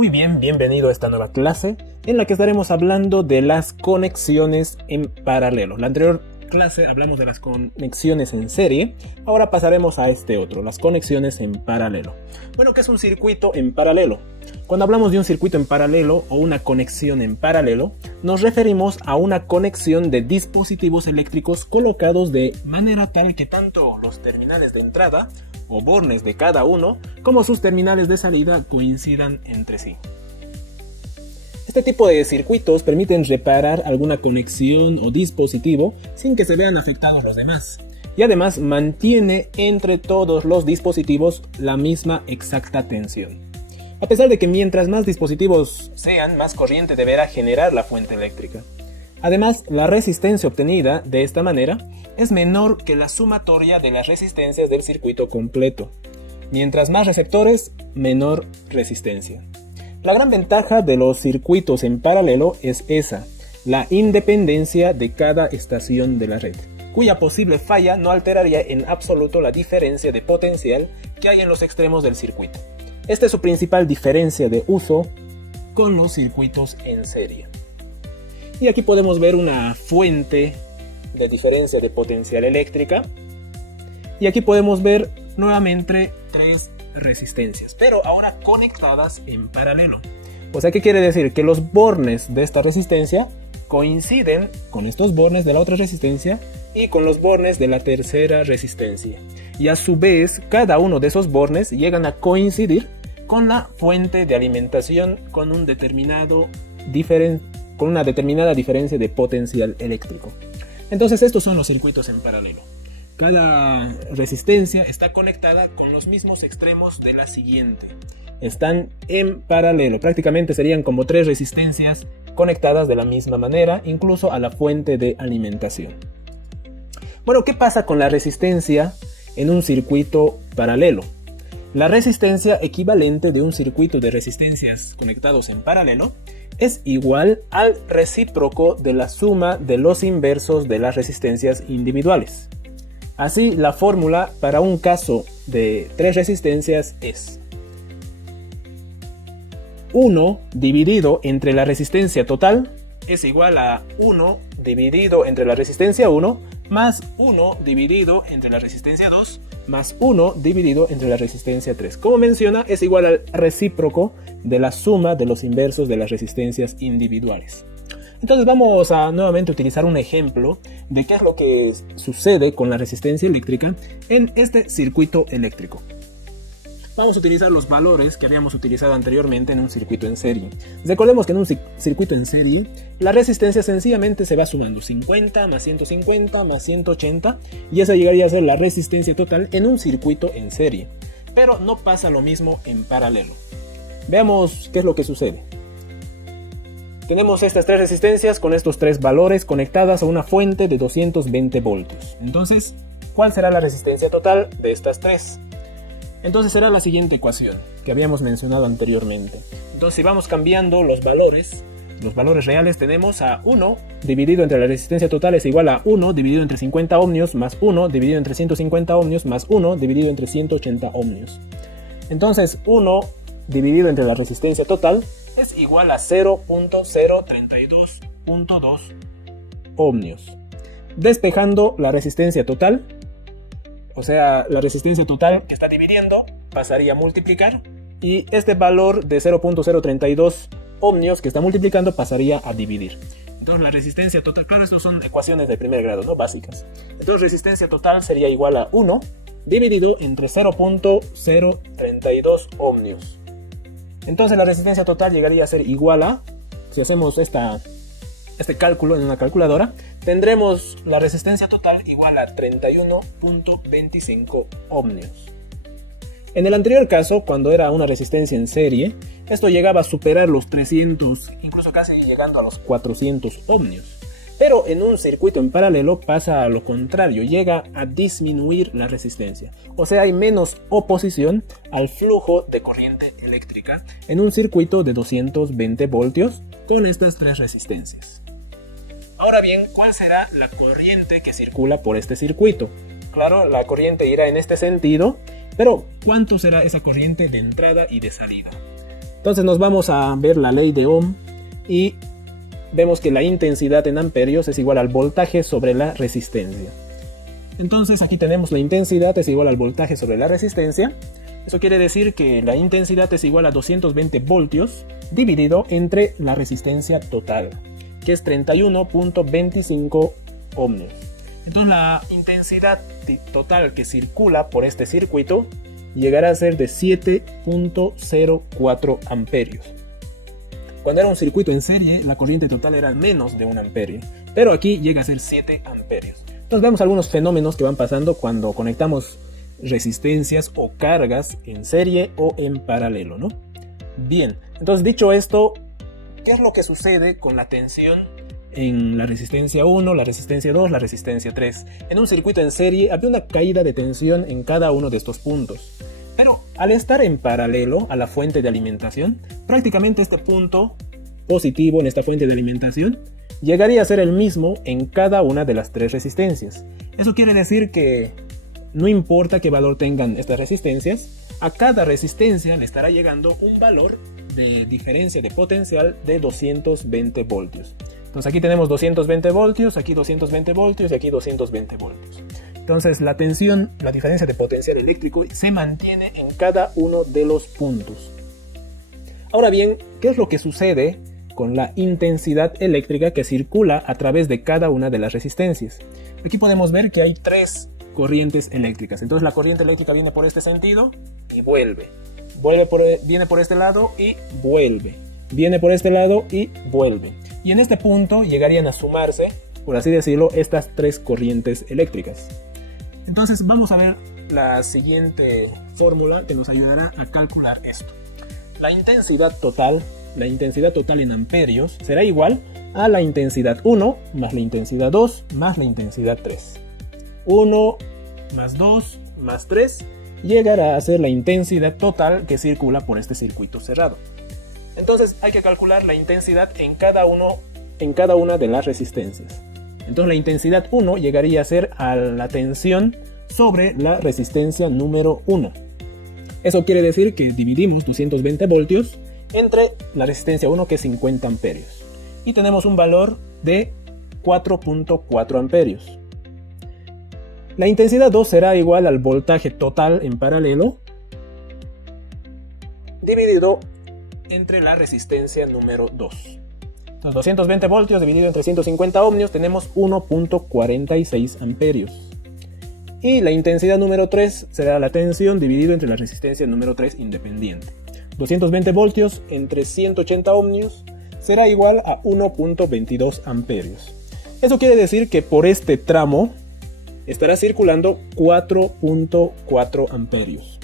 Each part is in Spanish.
Muy bien, bienvenido a esta nueva clase en la que estaremos hablando de las conexiones en paralelo. La anterior clase hablamos de las conexiones en serie, ahora pasaremos a este otro, las conexiones en paralelo. Bueno, ¿qué es un circuito en paralelo? Cuando hablamos de un circuito en paralelo o una conexión en paralelo, nos referimos a una conexión de dispositivos eléctricos colocados de manera tal que tanto los terminales de entrada o bornes de cada uno, como sus terminales de salida coincidan entre sí. Este tipo de circuitos permiten reparar alguna conexión o dispositivo sin que se vean afectados los demás, y además mantiene entre todos los dispositivos la misma exacta tensión. A pesar de que mientras más dispositivos sean, más corriente deberá generar la fuente eléctrica. Además, la resistencia obtenida de esta manera es menor que la sumatoria de las resistencias del circuito completo. Mientras más receptores, menor resistencia. La gran ventaja de los circuitos en paralelo es esa, la independencia de cada estación de la red, cuya posible falla no alteraría en absoluto la diferencia de potencial que hay en los extremos del circuito. Esta es su principal diferencia de uso con los circuitos en serie. Y aquí podemos ver una fuente de diferencia de potencial eléctrica. Y aquí podemos ver nuevamente tres resistencias, pero ahora conectadas en paralelo. O sea, ¿qué quiere decir? Que los bornes de esta resistencia coinciden con estos bornes de la otra resistencia y con los bornes de la tercera resistencia. Y a su vez, cada uno de esos bornes llegan a coincidir con la fuente de alimentación con una determinada diferencia de potencial eléctrico. Entonces estos son los circuitos en paralelo. Cada resistencia está conectada con los mismos extremos de la siguiente. Están en paralelo, prácticamente serían como tres resistencias conectadas de la misma manera, incluso a la fuente de alimentación. Bueno, ¿qué pasa con la resistencia en un circuito paralelo? La resistencia equivalente de un circuito de resistencias conectados en paralelo es igual al recíproco de la suma de los inversos de las resistencias individuales. Así, la fórmula para un caso de tres resistencias es 1 dividido entre la resistencia total es igual a 1 dividido entre la resistencia 1 más 1 dividido entre la resistencia 2 más 1 dividido entre la resistencia 3. Como menciona, es igual al recíproco de la suma de los inversos de las resistencias individuales. Entonces vamos a nuevamente utilizar un ejemplo de qué es lo que sucede con la resistencia eléctrica en este circuito eléctrico. Vamos a utilizar los valores que habíamos utilizado anteriormente en un circuito en serie. Recordemos que en un circuito en serie, la resistencia sencillamente se va sumando 50 más 150 más 180 y esa llegaría a ser la resistencia total en un circuito en serie. Pero no pasa lo mismo en paralelo. Veamos qué es lo que sucede. Tenemos estas tres resistencias con estos tres valores conectadas a una fuente de 220 voltios. Entonces, ¿cuál será la resistencia total de estas tres? Entonces será la siguiente ecuación que habíamos mencionado anteriormente. Entonces, si vamos cambiando los valores reales, tenemos a 1 dividido entre la resistencia total es igual a 1 dividido entre 50 ohmios más 1 dividido entre 150 ohmios más 1 dividido entre 180 ohmios. Entonces, 1 dividido entre la resistencia total es igual a 0.032.2 ohmios. Despejando la resistencia total, o sea, la resistencia total que está dividiendo pasaría a multiplicar y este valor de 0.032 ohmios que está multiplicando pasaría a dividir. Entonces la resistencia total, claro, estas son ecuaciones de primer grado, ¿no? Básicas. Entonces resistencia total sería igual a 1 dividido entre 0.032 ohmios. Entonces la resistencia total llegaría a ser igual a, si hacemos este cálculo en una calculadora, tendremos la resistencia total igual a 31.25 ohmios. En el anterior caso, cuando era una resistencia en serie, esto llegaba a superar los 300, incluso casi llegando a los 400 ohmios. Pero en un circuito en paralelo pasa a lo contrario, llega a disminuir la resistencia. O sea, hay menos oposición al flujo de corriente eléctrica en un circuito de 220 voltios con estas tres resistencias. Ahora bien, ¿cuál será la corriente que circula por este circuito? Claro, la corriente irá en este sentido, pero ¿cuánto será esa corriente de entrada y de salida? Entonces nos vamos a ver la ley de Ohm y vemos que la intensidad en amperios es igual al voltaje sobre la resistencia. Entonces aquí tenemos la intensidad es igual al voltaje sobre la resistencia. Eso quiere decir que la intensidad es igual a 220 voltios dividido entre la resistencia total, que es 31.25 ohmios. Entonces la intensidad total que circula por este circuito llegará a ser de 7.04 amperios. Cuando era un circuito en serie, la corriente total era menos de 1 amperio, pero aquí llega a ser 7 amperios. Entonces vemos algunos fenómenos que van pasando cuando conectamos resistencias o cargas en serie o en paralelo, ¿no? Bien, entonces dicho esto, ¿qué es lo que sucede con la tensión en la resistencia 1, la resistencia 2, la resistencia 3? En un circuito en serie había una caída de tensión en cada uno de estos puntos. Pero al estar en paralelo a la fuente de alimentación, prácticamente este punto positivo en esta fuente de alimentación llegaría a ser el mismo en cada una de las tres resistencias. Eso quiere decir que no importa qué valor tengan estas resistencias, a cada resistencia le estará llegando un valor de diferencia de potencial de 220 voltios. Entonces aquí tenemos 220 voltios, aquí 220 voltios y aquí 220 voltios. Entonces la tensión, la diferencia de potencial eléctrico se mantiene en cada uno de los puntos. Ahora bien, ¿qué es lo que sucede con la intensidad eléctrica que circula a través de cada una de las resistencias? Aquí podemos ver que hay tres corrientes eléctricas. Entonces la corriente eléctrica viene por este sentido y vuelve. Viene por este lado y vuelve. Viene por este lado y vuelve. Y en este punto llegarían a sumarse, por así decirlo, estas tres corrientes eléctricas. Entonces vamos a ver la siguiente fórmula que nos ayudará a calcular esto. La intensidad total en amperios será igual a la intensidad 1 más la intensidad 2 más la intensidad 3. 1 más 2 más 3 llegará a ser la intensidad total que circula por este circuito cerrado. Entonces hay que calcular la intensidad en cada una de las resistencias. Entonces la intensidad 1 llegaría a ser a la tensión sobre la resistencia número 1. Eso quiere decir que dividimos 220 voltios entre la resistencia 1, que es 50 amperios. Y tenemos un valor de 4.4 amperios. La intensidad 2 será igual al voltaje total en paralelo dividido entre la resistencia número 2. Entonces 220 voltios dividido entre 150 ohmios tenemos 1.46 amperios. Y la intensidad número 3 será la tensión dividido entre la resistencia número 3 independiente. 220 voltios entre 180 ohmios será igual a 1.22 amperios. Eso quiere decir que por este tramo estará circulando 4.4 amperios.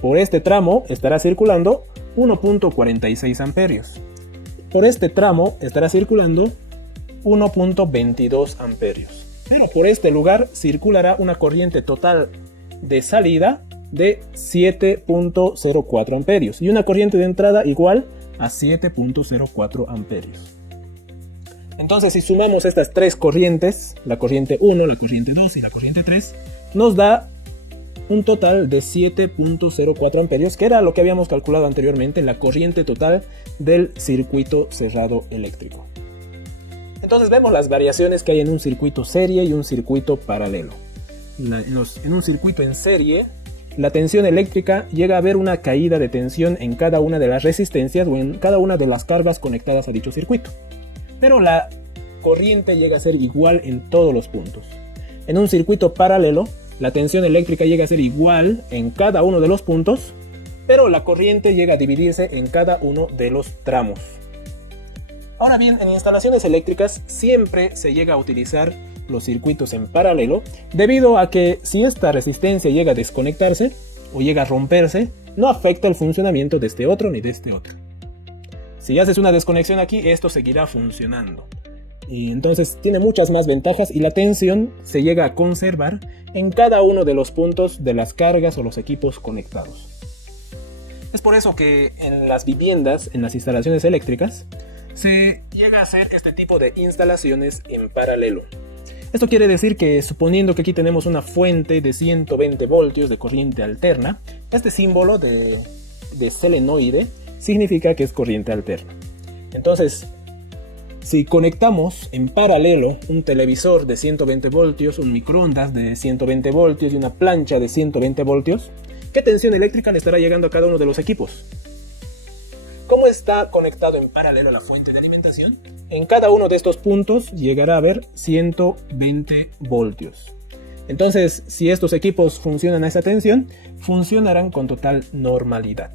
Por este tramo estará circulando 1.46 amperios. Por este tramo estará circulando 1.22 amperios. Pero por este lugar circulará una corriente total de salida de 7.04 amperios y una corriente de entrada igual a 7.04 amperios. Entonces si sumamos estas tres corrientes, la corriente 1, la corriente 2 y la corriente 3, nos da un total de 7.04 amperios, que era lo que habíamos calculado anteriormente, la corriente total del circuito cerrado eléctrico. Entonces vemos las variaciones que hay en un circuito serie y un circuito paralelo. En un circuito en serie, la tensión eléctrica llega a haber una caída de tensión en cada una de las resistencias o en cada una de las cargas conectadas a dicho circuito. Pero la corriente llega a ser igual en todos los puntos. En un circuito paralelo, la tensión eléctrica llega a ser igual en cada uno de los puntos, pero la corriente llega a dividirse en cada uno de los tramos. Ahora bien, en instalaciones eléctricas siempre se llega a utilizar los circuitos en paralelo, debido a que si esta resistencia llega a desconectarse o llega a romperse, no afecta el funcionamiento de este otro ni de este otro. Si haces una desconexión aquí, esto seguirá funcionando. Y entonces tiene muchas más ventajas y la tensión se llega a conservar en cada uno de los puntos de las cargas o los equipos conectados. Es por eso que en las viviendas, en las instalaciones eléctricas, se llega a hacer este tipo de instalaciones en paralelo. Esto quiere decir que, suponiendo que aquí tenemos una fuente de 120 voltios de corriente alterna, este símbolo de selenoide significa que es corriente alterna. Entonces, si conectamos en paralelo un televisor de 120 voltios, un microondas de 120 voltios y una plancha de 120 voltios, ¿qué tensión eléctrica le estará llegando a cada uno de los equipos? ¿Cómo está conectado en paralelo a la fuente de alimentación? En cada uno de estos puntos llegará a haber 120 voltios. Entonces, si estos equipos funcionan a esa tensión, funcionarán con total normalidad.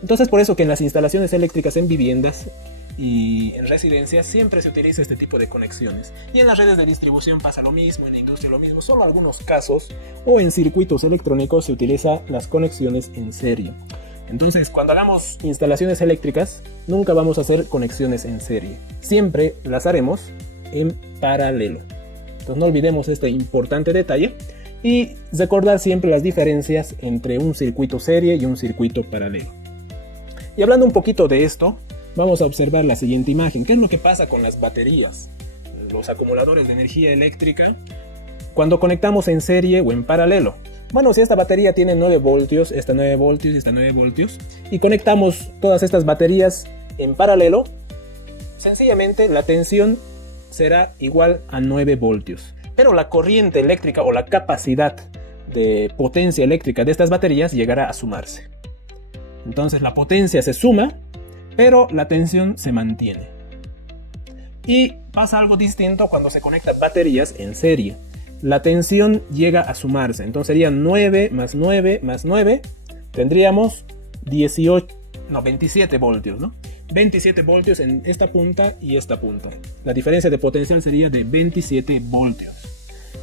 Entonces, por eso que en las instalaciones eléctricas en viviendas y en residencias siempre se utiliza este tipo de conexiones. Y en las redes de distribución pasa lo mismo, en la industria lo mismo, solo algunos casos, o en circuitos electrónicos se utiliza las conexiones en serie. Entonces, cuando hagamos instalaciones eléctricas, nunca vamos a hacer conexiones en serie. Siempre las haremos en paralelo. Entonces, no olvidemos este importante detalle y recordar siempre las diferencias entre un circuito serie y un circuito paralelo. Y hablando un poquito de esto, vamos a observar la siguiente imagen. ¿Qué es lo que pasa con las baterías? Los acumuladores de energía eléctrica cuando conectamos en serie o en paralelo. Bueno, si esta batería tiene 9 voltios, esta 9 voltios y esta 9 voltios, y conectamos todas estas baterías en paralelo, sencillamente la tensión será igual a 9 voltios. Pero la corriente eléctrica o la capacidad de potencia eléctrica de estas baterías llegará a sumarse. Entonces la potencia se suma, pero la tensión se mantiene. Y pasa algo distinto cuando se conectan baterías en serie. La tensión llega a sumarse, entonces serían 9 más 9 más 9, tendríamos 27 voltios, ¿no? 27 voltios en esta punta y esta punta. La diferencia de potencial sería de 27 voltios.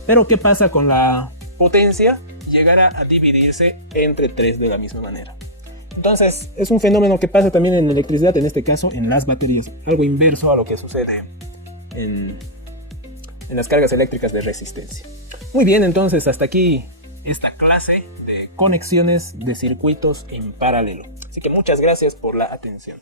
Pero ¿qué pasa con la potencia? Llegará a dividirse entre 3 de la misma manera. Entonces es un fenómeno que pasa también en electricidad, en este caso en las baterías, algo inverso a lo que sucede en las cargas eléctricas de resistencia. Muy bien, entonces hasta aquí esta clase de conexiones de circuitos en paralelo. Así que muchas gracias por la atención.